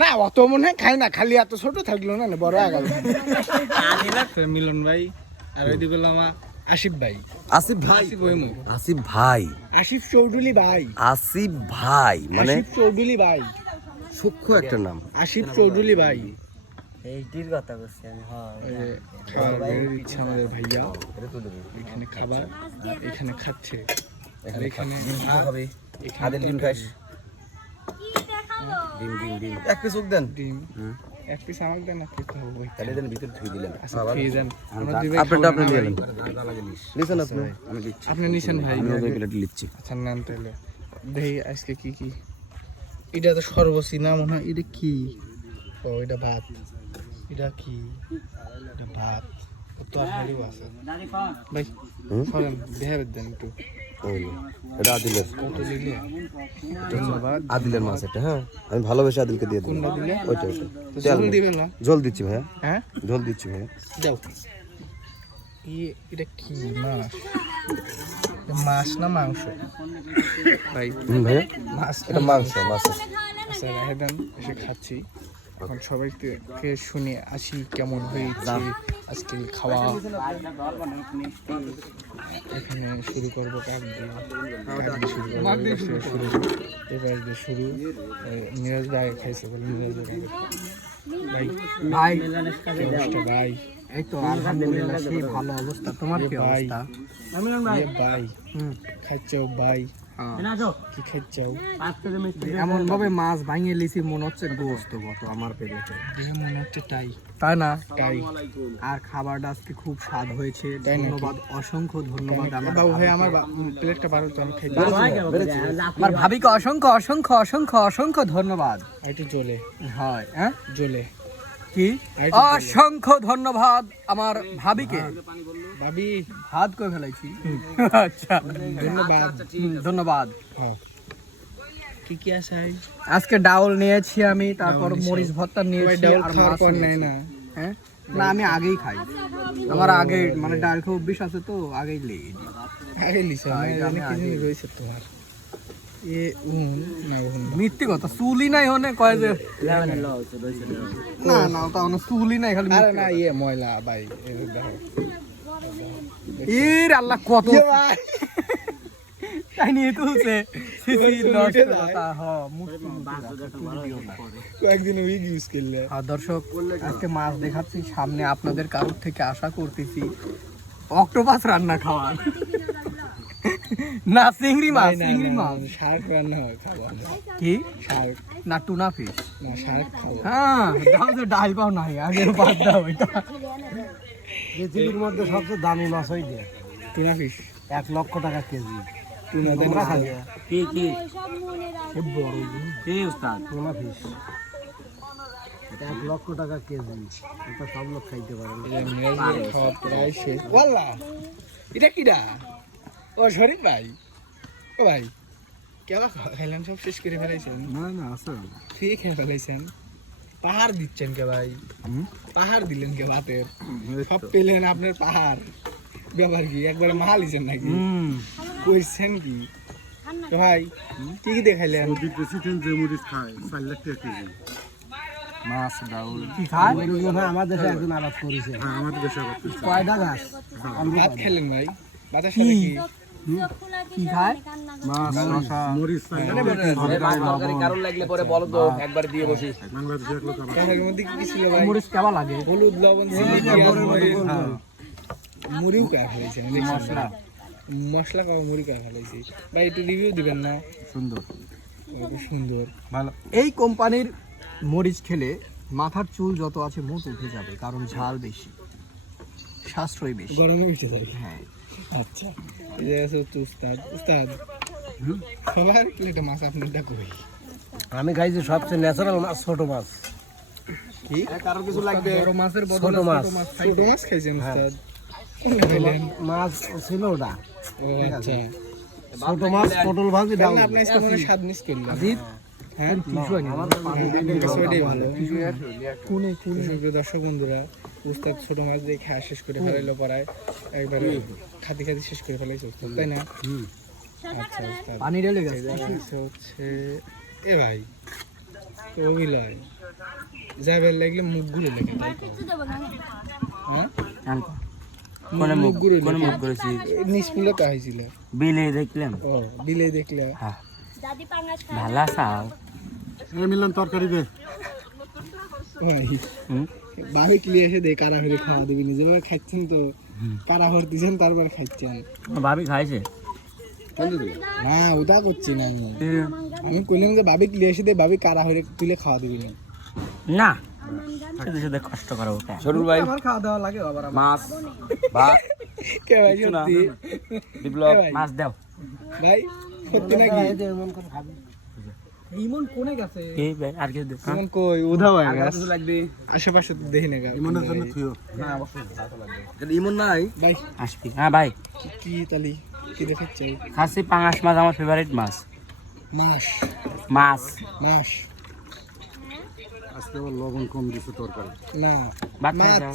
না অত মনে হয় খাই না, খালি এত ছোট থাকলো না বড় আগাল। মিলন ভাই আর ওইদিকে হলো আমার আসিফ ভাই। আসিফ ভাই, আসিফ ভাই, আসিফ চৌধুরী ভাই, আসিফ ভাই মানে আসিফ চৌধুরী ভাই, সূক্ষ্ম একটা নাম। আসিফ চৌধুরী ভাই। এইটির কথা বলছি আমি। খাবার বেড়ে দিচ্ছে আমাদের ভাইয়া, এখানে খাবার, এখানে খাচ্ছে, আর এখানে আদিল ডিম খাইস? ডিম ডিম ডিম এক পিস দেন। ডিম এক পিস আমাকে দেন, না খেতে হবে ভাই। তাহলে দেন ভিতরে ধুই দিলেন। আচ্ছা খেয়ে যান, আমরা দুই ভাই আপনারটা আপনি খাবো না নিয়ে ভাই। নেন। লিসেন আপনি, আমি দিচ্ছি। আপনি নিছেন ভাই, আমি ওই প্লেট লিচ্ছি। আচ্ছা নাম তাহলে দেখি আজকে কি কি। এটা তো সর্বসী না মনে হয়, এটা কি? ও এটা ভাত, এটা কি? এটা ভাত, তরকারিও আছে ভাই। সরেন দেখাবে দেন একটু। ওই এটা আদিলের, কত দিলে? ধন্যবাদ। আদিলের মাছ এটা। হ্যাঁ আমি ভালোবেসে আদিলকে দিয়ে দিলাম। কোনটা দিলে? ওইটা ওইটা। তো জল দিবেন না? জল দিচ্ছি ভাইয়া, হ্যাঁ জল দিচ্ছি ভাইয়া। যাও। এটা কি মাছ? এটা মাছ না মাংস ভাই? ভাইয়া মাছ এটা মাংস, মাছ। আচ্ছা রেখে দেন, এসে খাচ্ছি। এখন সবাইকে শুনে আসি কেমন হয়েছে আজকে খাওয়া। এখানে শুরু করবো কাক দিয়ে, কাক দিয়ে শুরু করবো, এবার দিয়ে শুরু। মিরাজ ভাই খাইছে বলে মিরাজ ভাই। ভাই কি অবস্থা ভাই? এই তো আলহামদুলিল্লাহ সেই ভালো অবস্থা। তোমার কি অবস্থা? ভাই খাচ্ছাও ভাই, কি খাচ্ছাও? এমন ভাবে মাছ ভাঙিয়ে লিছি মনে হচ্ছে গোস্ত কত আমার পেটে, দেখে মনে হচ্ছে তাই তাই না? তাই। আর খাবারটা আজকে খুব স্বাদ হয়েছে, তাই নাকি? ধন্যবাদ, অসংখ্য ধন্যবাদ। বাবু ভাই আমার প্লেটটা বারো তো আমি খাই। আমার ভাবিকে অসংখ্য অসংখ্য অসংখ্য অসংখ্য ধন্যবাদ। একটু জ্বলে হয় হ্যাঁ জ্বলে কি অসংখ্য ধন্যবাদ আমার ভাবিকে। ভাবি ভাত করে ফেলাইছি। আচ্ছা ধন্যবাদ। ধন্যবাদ। হ্যাঁ কি কি আছে? আজকে ডাউল নিয়েছি আমি, তারপর ডাউল নিয়েছি। মরিচ ভর্তা নিয়েছি ডাউল আর খাওয়ার মাছ পর নিয়েছি। নেয় না? হ্যাঁ না আমি আগেই খাই, আমার আগে মানে ডাল খাওয়া অভ্যাস আছে তো আগেই লেগে দিই। আগে লিসা হ্যাঁ, এটা আমি কি জানি রয়েছে তোমার এ না মিথ্যে কথা, চুলি নাই হনে কয় যে না না তা মানে চুলি নাই খালি। আরে না ময়লা ভাই, দেখো এর আল্লাহ কত ভাই তাই নিয়ে তুলছে কয়েকদিন উইগ ইউজ করলে। দর্শক আজকে মাছ দেখাচ্ছি সামনে, আপনাদের কারোর থেকে আশা করতেছি অক্টোপাস রান্না খাওয়ার। না চিংড়ি মাছ, চিংড়ি মাছ, শার্ক রান্না হয় খাবো কি শার্ক না টুনা ফিশ। না শার্ক খাবো। হ্যাঁ দাও তো ডাল পাও নাই আগে বাদ দাও এটা। পৃথিবীর মধ্যে সবচেয়ে দামি মাছ ওই যে টুনা ফিশ, 1 লক্ষ টাকা কেজি। টুনা তোমরা খাবে কি কি বড় কি উস্তাদ টুনা ফিশ 1 লক্ষ টাকা কেজি, এটা সব লোক খাইতে পারে না। খাওয়া প্রায় শেষ। ওয়াল্লা এটা কিডা? ও শরীফ ভাই, ও ভাই কেবা খাইলেন? সব শেষ করে ফেলাইছেন? না না আছে ফ্রি খেয়ে ফেলাইছেন? পাহাড় দিচ্ছেন কে ভাই? পাহাড় দিলেন কে ভাতের? সব পেলেন আপনার পাহাড়। ব্যাপার কি একবারে মাল দিচ্ছেন নাকি? কইছেন কি তো ভাই? কি কি দেখাইলেন? মাছ ডাউল কি খায় আমার দেশে একজন আবাদ করেছে। হ্যাঁ আমাদের দেশে আবাদ করেছে। কয়টা গাছ ভাত খেলেন ভাই? ভাতের সাথে কি কি খায়? মাছ শসা মরিচ কারণ লাগলে পরে বলো তো একবার দিয়ে বসি। এর মধ্যে কি কি ছিল ভাই? মরিচ কেমন লাগে? হলুদ, লবণ, চিনি, পেঁয়াজ, মরিচ, মুড়িও কা ফেলাইছেন মশলা, মশলা কাও মুড়ি কা ফেলাইছি ভাই। একটু রিভিউ দিবেন না? সুন্দর, সুন্দর ভালো। এই কোম্পানির মরিচ খেলে মাথার চুল যত আছে মুখ উঠে যাবে, কারণ ঝাল বেশি, সাশ্রয় বেশি। গরমে উঠে যাবে। হ্যাঁ আচ্ছা এই যে আছে হচ্ছে উস্তাদ। উস্তাদ সবার প্লেটে মাছ আপনারটা কই? আমি খাইছি সবচেয়ে ন্যাচারাল মাছ ছোট মাছ। কি কারো কিছু লাগবে? বড় মাছের বদলে ছোট মাছ খাইছি। খাইছেন উস্তাদ? মাছ ছিল ওটা। ও আচ্ছা, ছোট মাছ পটল ভাজি ডাল। আপনি আজকে মনে হয় স্বাদ মিস করলেন। হ্যাঁ কিছু হয়নি। সেটাই ভালো। সুপ্রিয় দর্শক বন্ধুরা, উস্তাদ ছোট মাছ দিয়ে খাওয়া শেষ করে ফেলাইলো পড়ায় একবারে খাতি খাতি শেষ করে ফেলাইছে উস্তাদ, তাই না? আচ্ছা উস্তাদ পানি ঢেলে গেছে। হচ্ছে এ ভাই তো অভিলয় যাইবার লাগলে মুখ ঘুরে লাগে তাই তো। হ্যাঁ কোন মুখ ঘুরে কোন লাগে। মুখ করেছি নিচ ফুলে তো হয়েছিল বিলে দেখলাম ও বিলে দেখলে হ্যাঁ ভালো চাও ভাই হুম বাবি ক্লিয়ে এসে দে কারা হয়ে খাওয়া দিবি না যেভাবে খাচ্ছেন তো কারা হর দিছেন তারপর খাচ্ছেন ভাবি খাইছে না ওটা করছি না আমি কইলাম যে বাবি ক্লিয়ে এসে দে বাবি কারা হয়ে তুলে খাওয়া দিবি না না শুধু শুধু কষ্ট করো ওটা শরুল ভাই আমার খাওয়া দাওয়া লাগে আবার মাছ ভাত কে ভাই সত্যি বিপ্লব মাছ দাও ভাই সত্যি নাকি ইমন কোনে গেছে এই ভাই আর কিছু দাও কেমন কই উধা ভাই কিছু লাগবে আশেপাশে তো দেখি না ইমনের জন্য থুইও ইমন নাই ভাই আসবি হ্যাঁ ভাই কি তালি কি দেখাচ্ছ খাসি পাঙাশ মাছ আমার ফেভারিট মাছ মাস মাছ মাস আজকে আবার লবণ কম দিছে তরকারি না ভাত মাছ খাইছাও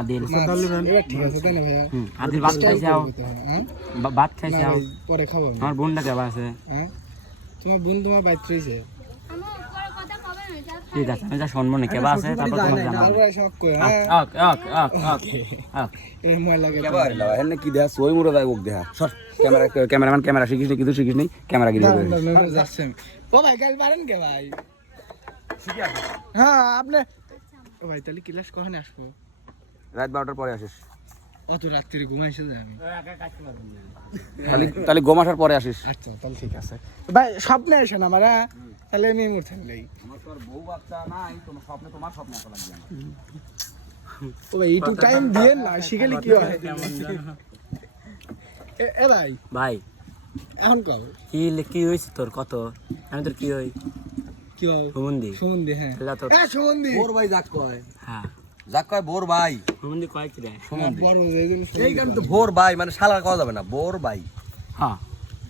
আদিল মাছ। এবার ঠিক আছে তাই না ভাইয়া আদিল ভাত খাইছাও হ্যাঁ ভাত না খাইছাও ভাই, পরে খাবো আমি আমার বোনটা কেবা আছে হ্যাঁ তোমার বোন তোমার বাইক রয়েছে ঠিক আছে আমি যা শুনবো না কেবা আছে তারপর তোমার জানাবো তারপর এসে আমাকে কই হ্যাঁ অক অক অক অক অক এর ময় লাগে কেবার লাও হেন কি দেয়া সই মুরে যায় ওক দেয়া সর ক্যামেরাম্যান ক্যামেরা শিখিস নি কিছু শিখিস নি ক্যামেরা গিয়ে দাঁড়ান, দাঁড়ান, যাচ্ছে আমি। ও ভাই কাল পারেন কে ভাই হ্যাঁ আপনি ও ভাই তাহলে ক্লাস কখন আসবো রাত 12টার পরে আসিস অত রাত্রি ঘুমাইছে যে আমি তাহলে গোমাসার পরে আসিস আচ্ছা তাহলে ঠিক আছে ভাই স্বপ্নে আসেন আমার হ্যাঁ? তাহলে আমি মুর থাকলেই আমার তোর বউ বাচ্চা নাই তোমার স্বপ্নে তোমার স্বপ্ন এত লাগবে না ও ভাই একটু টাইম দিয়ে না শিখালে কি হয় এ ভাই ভাই এখন কব কি কি হইছে তোর কত আমি তোর কি হই কি হবে হুমন্দি সুমন্দি হ্যাঁ তাহলে তো সুমন্দি বোর ভাই যাক কয় হ্যাঁ যাক কয় বোর ভাই হুমন্দি কয় কি রে বড় এই জন্য এই গান তো বোর ভাই মানে শালা কওয়া যাবে না বোর ভাই হ্যাঁ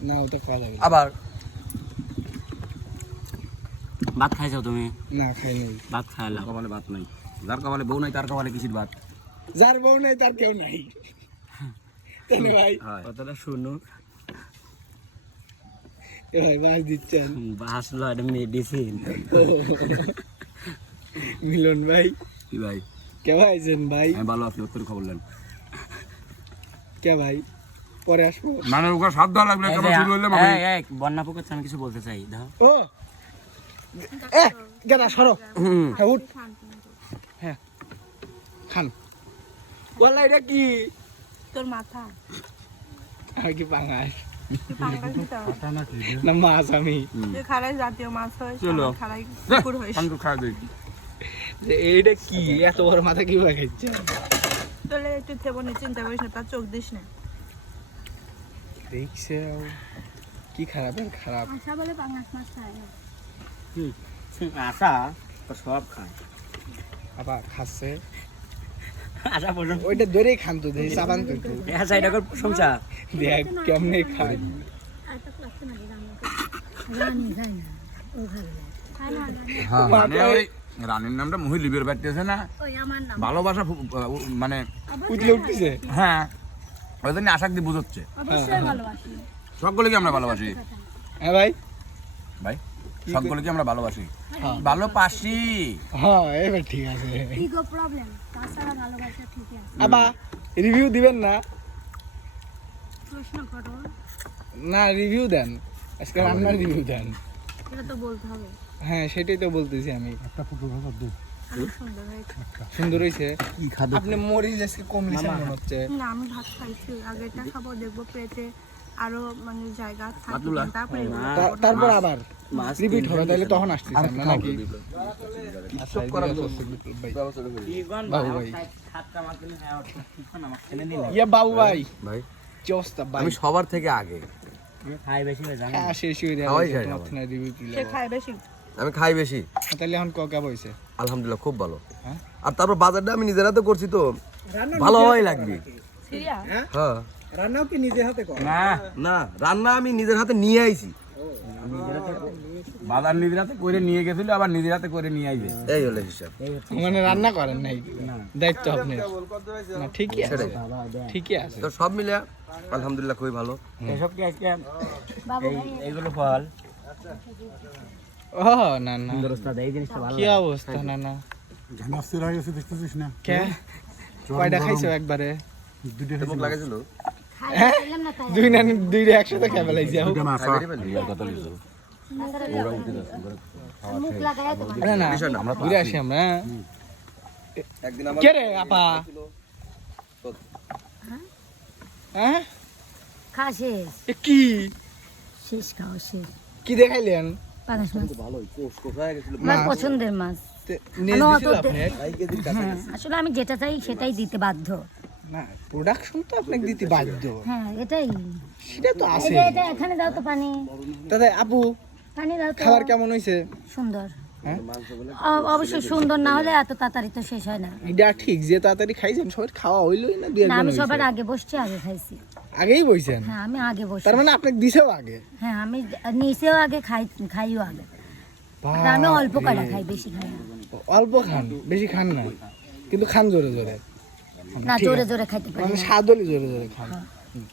না ওটা খাওয়া যাবে না। আবার ভাত খাইছো তুমি না খাই নাই ভাত খাইলাম কপালে ভাত নাই যার কপালে বউ নাই তার কপালে কিসির ভাত যার বউ নাই তার কেউ নাই তাই না ভাই কথাটা শুনো এ ভাই বাস দিচ্ছেন হাসলো এটা মেডিসিন মিলন ভাই কি ভাই কে ভাইছেন ভাই আমি ভালো আছি তোর খবর নেন কে ভাই পরে আসবো মানে ওকে সাত দেওয়া লাগবে কেমন শুরু হইলে বন্যা পুকুর আমি কিছু বলতে চাই দেখো ও এ গেদা সরো হ্যাঁ উঠ হ্যাঁ খান বললা এটা কি তোর মাথা আর কি পাঙাশ পাঙ্গাস দিতে হবে। না মাছ আমি তুই খারাই জাতীয় মাছ হয় চলো। খারাই পুকুর হইস আমি তো খাই দিই যে এইটা কি এত বড় মাথা কি খাইছে তোলে একটু থেবো নি চিন্তা করিস না তার চোখ দিস না দেখছে কি খারাপ আর খারাপ আশা বলে পাঙ্গাস মাছ খায় না আশা তো সব খায় আবার খাচ্ছে আশা পর্যন্ত ওইটা ধরেই খান তো দেখি সাবান তো একটু। আশা এটা করে প্রশংসা দেখ কেমনে খায় মানে ওই রানীর নামটা মহি লিবের বাইতেছে না ভালোবাসা মানে উঠলে উঠতেছে হ্যাঁ ওই জন্য আশাক দিয়ে বুঝচ্ছে অবশ্যই ভালোবাসি সকলকে আমরা ভালোবাসি হ্যাঁ ভাই ভাই সকলকে আমরা ভালোবাসি হ্যাঁ। ভালোবাসি হ্যাঁ এবার ঠিক আছে ইগো প্রবলেম তাছাড়া ভালোবাসা ঠিকই আছে আবার রিভিউ দিবেন না প্রশ্ন করো না রিভিউ দেন আজকে রান্নার রিভিউ দেন এটা তো বলতে হবে হ্যাঁ সেটাই তো বলতেছি আমি অনেক সুন্দর হয়েছে সুন্দর হয়েছে কি খাবে আপনি মরিচ আজকে কম নিছেন মনে হচ্ছে না আমি ভাত খাইছি আগেরটা খাবো দেখবো পেটে আরো মানে জায়গা থাকবে আব্দুল্লাহ। তারপরে তারপর আবার রিপিট হবে তাহলে তখন আসতেছি আমরা নাকি আচ্ছা, বাবু ভাই ইয়া বাবু ভাই ভাই কি অবস্থা ভাই আমি সবার থেকে আগে খাই বেশি হয়ে জানো হ্যাঁ শেষ হয়ে যায় খাওয়াই যায় না তোমার থেকে রিভিউ কি সে খায় বেশি আমি খাই বেশি তাহলে এখন কক হইছে আলহামদুলিল্লাহ খুব ভালো হ্যাঁ? আর তারপর বাজারটা আমি নিজের হাতে করছি তো ভালো হওয়াই লাগবে সিরিয়া হ্যাঁ রান্নাও কি নিজে হাতে কর না না রান্না আমি নিজের হাতে নিয়ে আইছি বাজার নিজের হাতে করে নিয়ে গেছিল আবার নিজের হাতে করে নিয়ে আইবে এই হলো হিসাব মানে রান্না করেন নাই দায়িত্ব আপনার না ঠিকই আছে সেটাই। ঠিকই আছে তো সব মিলে আলহামদুলিল্লাহ খুবই ভালো এসব কি আজকে বাবু ভাই এইগুলো ফল ও না না সুন্দর ওস্তাদ এই জিনিসটা ভালো কি অবস্থা না না ঘানাস্তির হয়ে গেছে দেখতেছিস না কে কয়টা খাইছো একবারে দুটো মুখ লাগাইছিল দুইটা একসাথে খেয়ে ফেলাইছি আহু। না না ঘুরে আসি আমরা একদিন আমার কে রে আপা হ্যাঁ খা শেষ এ কি শেষ খাও শেষ কি দেখাইলেন পাঙাশ মাছ ভালোই কোষ হয়ে গেছিল আমার পছন্দের মাছ নিয়ে আমি দিছিল অত আপনি হ্যাঁ আসলে আমি যেটা চাই সেটাই দিতে বাধ্য না প্রোডাকশন তো আপনাকে দিতে বাধ্য হ্যাঁ এটাই সেটা তো আছে এটা এখানে দাও তো পানি দাদা আপু পানি দাও তো খাবার কেমন হয়েছে সুন্দর হ্যাঁ অবশ্যই সুন্দর না হলে এত তাড়াতাড়ি তো শেষ হয় না এটা ঠিক যে তাড়াতাড়ি খাইছেন সবার খাওয়া হইলই না দুই না একজন আমি হইছে। সবার আগে বসছি আগে খাইছি আগেই বইছেন হ্যাঁ আমি আগে বসছি তার মানে আপনাকে দিছেও আগে হ্যাঁ আমি নিচেও আগে খাইও আগে আর আমি অল্প কটা খাই বেশি খাই না অল্প খান বেশি খান না কিন্তু খান জোরে জোরে না জোরে জোরে খাইতে পারি মানে না। স্বাদ হলে জোরে জোরে খান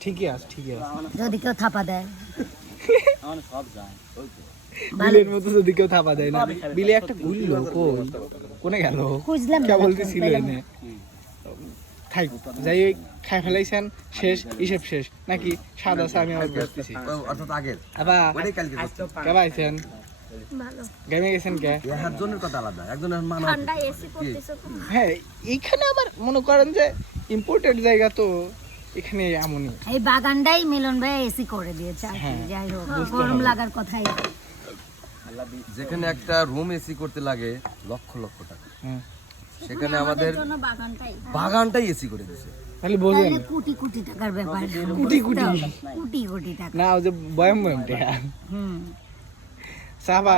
ঠিকই আছে ঠিকই আছে যদি কেউ থাপা দেয় সব যায় বিলের মতো যদি কেউ থাপা দেয় না বিলে একটা ঘুরলো কই কোনে গেল খুঁজলাম কে না, বলতেছিল পেলাম এনে থাক যাই হোক খাই ফেলাইছেন শেষ হিসেব শেষ নাকি সাদা আছে আমি আবার বসতেছি অর্থাৎ আগের আবার ওইটাই কালকে করছি। কে পাইছেন ভালো গেমে গেছেন কে একজনের কথা আলাদা একজনের মানা ঠান্ডা এসি পড়তেছে তো হ্যাঁ এইখানে আবার মনে করেন যে ইম্পোর্টেড জায়গা তো এখানে এমনই এই বাগানটাই মিলন ভাই এসি করে দিয়েছে আর কি, হ্যাঁ। যাই হোক গরম লাগার কথাই যেখানে একটা রুম এসি করতে লাগে লক্ষ লক্ষ টাকা হ্যাঁ। সেখানে আমাদের জন্য বাগানটাই বাগানটাই এসি করে দিছে তাহলে বোঝেন তাহলে কোটি কোটি টাকার ব্যাপার কোটি কোটি। কোটি কোটি টাকা না ওই যে বয়াম বয়াম টেকা হুম সাবা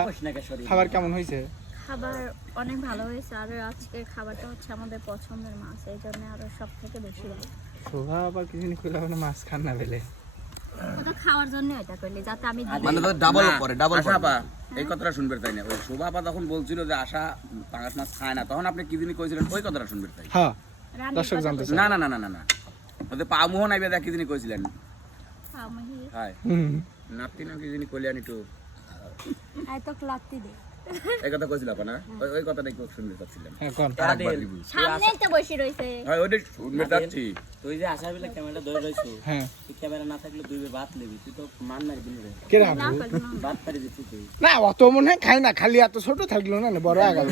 খাবার কেমন হয়েছে খাবার অনেক ভালো হয়েছে আর আজকের খাবারটা হচ্ছে আমাদের পছন্দের মাছ এই জন্য আরো সব থেকে বেশি ভালো শোভা আবার কিছু খুলে মানে মাছ খান না পেলে ওটা খাওয়ার জন্য এটা করলি যাতে আমি দিই। মানে ডাবল করে ডাবল আশা আপা এই কথাটা শুনবে তাই না ওই শোভা আপা তখন বলছিল যে আশা পাঙাশ মাছ খায় না তখন আপনি কি দিনই কইছিলেন ওই কথাটা শুনবে তাই হ্যাঁ রান্নার দর্শক কথা জানতে বলছি। চায় না না না না না না ওদের পা মোহন আইবে দেখ কি দিনই কইছিলেন আমি হাই হুম নাতি না কি দিনই কইলেন একটু আই তো লাগতে দে এই কথা কইছিল আপা না ওই কথাটাই খুব শুনতে চাচ্ছিলেন হ্যাঁ কোন সামনেই তো বসে রইছে হয় ওইটাই শুনবে চাচ্ছি তুই যে আসার বেলা ক্যামেরা ধরে রইছো হ্যাঁ তুই ক্যামেরা না থাকলে দুই ভাত নেবি তুই তো মান মারি দিলি রে কে রে না আপু? করলি না। ভাত পারি দিচ্ছি তুই না অত মনে হয় খাই না খালি এত ছোট থাকলো না বড় হয়ে গেল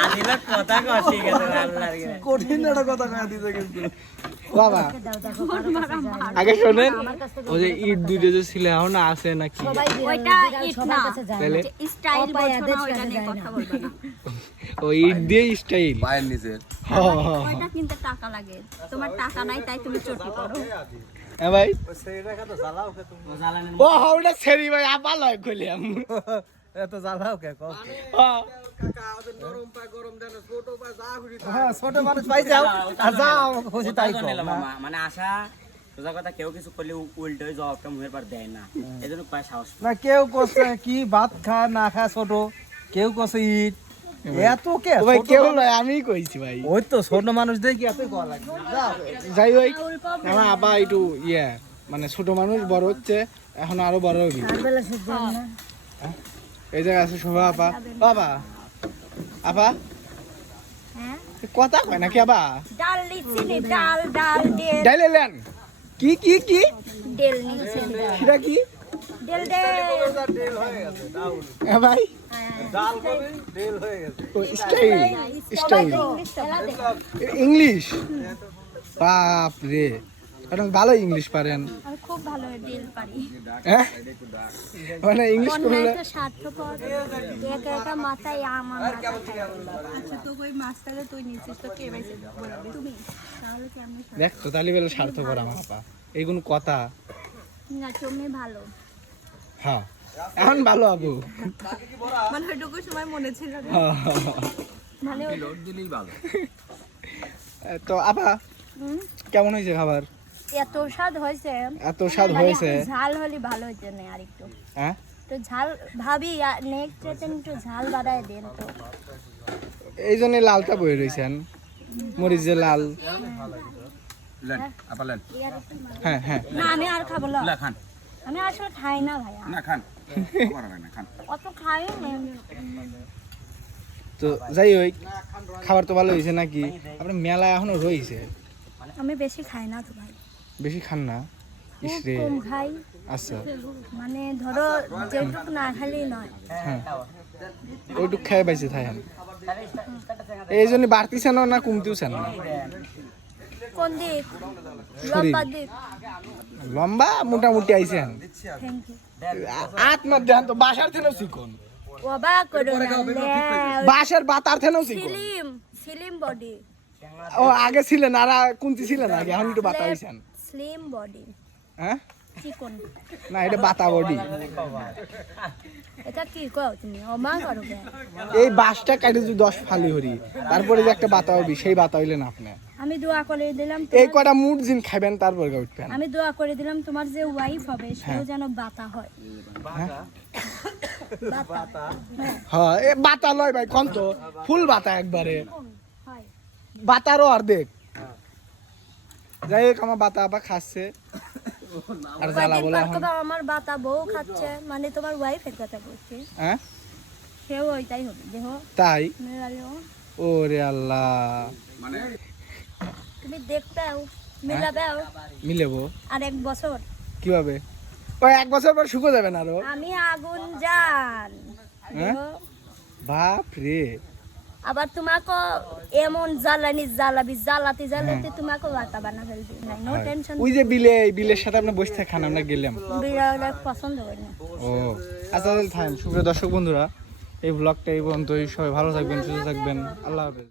আদিলা কথা কষি গেছে আল্লাহর কি কঠিন একটা কথা কয়া দিছে কিন্তু বাবা দাও দেখো কারো কাছে যায় না। আগে শোনেন আমার কাছ থেকে ওই যে ইট দুটো যে ছিল এখন আছে নাকি সবাই ওইটা ইট সবার না। কাছে যায় তাহলে? না। স্টাইল অপায় বলছো আদেশ না ওইটা কাছে নিয়ে যায় কথা না। বলবো না ওই ইট দিয়ে স্টাইল পায়ের নিচে ওইটা কিনতে টাকা লাগে তোমার টাকা নাই তাই তুমি চটি করো হ্যাঁ ভাই জ্বালানি ও ওটা সেরি ভাই আপা লয় কইলাম এত জ্বালাও কে কও হ্যাঁ হ্যাঁ ছোট মানুষ পাই যাও আর যাও খুশি তাই কথা কও নিলাম মামা। মানে আশা সোজা কথা কেউ কিছু করলে উল্টো হয়ে জবাবটা মুখের পর দেয় না এই জন্য পায় সাহস পায়। না কেউ কষে কি ভাত খায় না খায় ছোট কেউ কষে ইট এত কে ও ভাই ছোট কেউ মানুষ- লয় আমিই কইছি ভাই ওই তো ছোট মানুষ দেখি এত কল লাগে যাও যাই হোক আমার আপা একটু ইয়ে মানে ছোট মানুষ বড় হচ্ছে এখন আরো বড় হবি আর বেলা সহ্য হয় না। এই জায়গায় আছে শোভা আপা বাবা আপা হ্যাঁ কথা কয় নাকি আপা ডাল নিচ্ছি নি, ডাল ডাল ডেল ডাইলে লেন কি কি কি ডেল নিচ্ছি নি। সেটা কি ডেল ডেল হ্যাঁ ভাই ও স্টাইল স্টাইল ইংলিশ বাপ রে আপনি ভালো ইংলিশ পারেন আমি খুব ভালো ডেল পারি হ্যাঁ মানে ইংলিশ করলে অন্যায় তো স্বার্থপর একা একা মাথায় আমার আচ্ছা তো ওই মাছটাকে তুই নিচ্ছিস তো কে বেঁচে বলবি তুমি তাহলে কি আমি দেখ তো তালি বেলে স্বার্থপর আমার আপা এইগুলো কথা না তুমি ভালো হ্যাঁ এখন ভালো আবু মানে ওইটুকু সময় মনে ছিল না। মানে দিলেই ভালো তো আপা হুম, কেমন হয়েছে খাবার এত স্বাদ হয়েছে এত স্বাদ মানে হয়েছে ঝাল হলে ভালো হতো না আর একটু হ্যাঁ তো ঝাল ভাবি নেক্সট ডেতে একটু ঝাল বাড়ায় দেন তো এই জন্য লালটা বয়ে রয়েছেন মরিচ যে লাল লেন আপা লেন হ্যাঁ হ্যাঁ না আমি আর খাবো না লা খান আমি আসলে খাই না ভাইয়া না খান করা লাগে না, খান। অত খাই না তো যাই হোক, খাবার তো ভালো হয়েছে নাকি? আপনার মেলা এখনো রয়েছে, আমি বেশি খাই না তো ভাই, বেশি খান না? খুব ইসরে, কম খাই। আচ্ছা, মানে ধরো যেটুকু না খাইলেই নয়। হ্যাঁ, ওইটুক খেয়ে পাইছে থাকেন, এই জন্য বাড়তিছেন না কমতেওছেন না? কোন দিক? লম্বা দিক। লম্বা মোটামুটি আইছেন, থ্যাংক ইউ। আত্মার দেন তো বাসার থেকেও চিকন, অবাক করো না বাসার বাতার থেকেও চিকন। স্লিম স্লিম বডি, ও আগে ছিলেন আর কুন্তি ছিলেন আগে, এখন একটু বাতা হয়েছেন। স্লিম বডি, হ্যাঁ, চিকন। না এটা বাতা বডি। এটা কি কও তুমি? অবাক করো কেন? এই বাসটা কাটে যদি 10 ফালি হরি, তারপরে যে একটা বাতা হবি, সেই বাতা হইলেন আপনি। আমি দোয়া করে দিলাম এই তোমার- কটা মুড জিন খাবেন, তারপরে উঠবেন। আমি দোয়া করে দিলাম তোমার যে ওয়াইফ হবে সেও যেন বাতা হয়। বাতা হ্যাঁ, এ বাতা লয় ভাই, কোন তো ফুল বাতা একবারে, হয়। বাতারও অর্ধেক। যাই হোক, আমার বাতা আপা খাচ্ছে আর জ্বালা কয়েকদিন বলে পর এখন। কবে আমার বাতা বউ খাচ্ছে, মানে তোমার ওয়াইফের কথা বলছি, হ্যাঁ, সেও ওইটাই হবে। দেখো তাই? মেলালেও ওরে আল্লাহ, তুমি দেখতেও মিলাবেও মিলেবো আর 1 বছর। কিভাবে? ওই 1 বছর পর শুকো যাবেন আরো? আমি আগুন জান। হ্যাঁ? দেখো, বাপ রে, আবার তোমাকে এমন জ্বালানি জ্বালাবি, জ্বালাতে তোমাকে বাতা বানা ফেলবি। নাই, নো টেনশন। ওই যে বিলের সাথে আমরা বসে থাকি, আমরা গেলাম। বিড়াল পছন্দ করি না। ও আচ্ছা, তাহলে থাকেন। সুপ্রিয় দর্শক বন্ধুরা, এই ব্লগটা এই পর্যন্তই। সবাই ভালো থাকবেন, সুস্থ থাকবেন, আল্লাহ হাফেজ।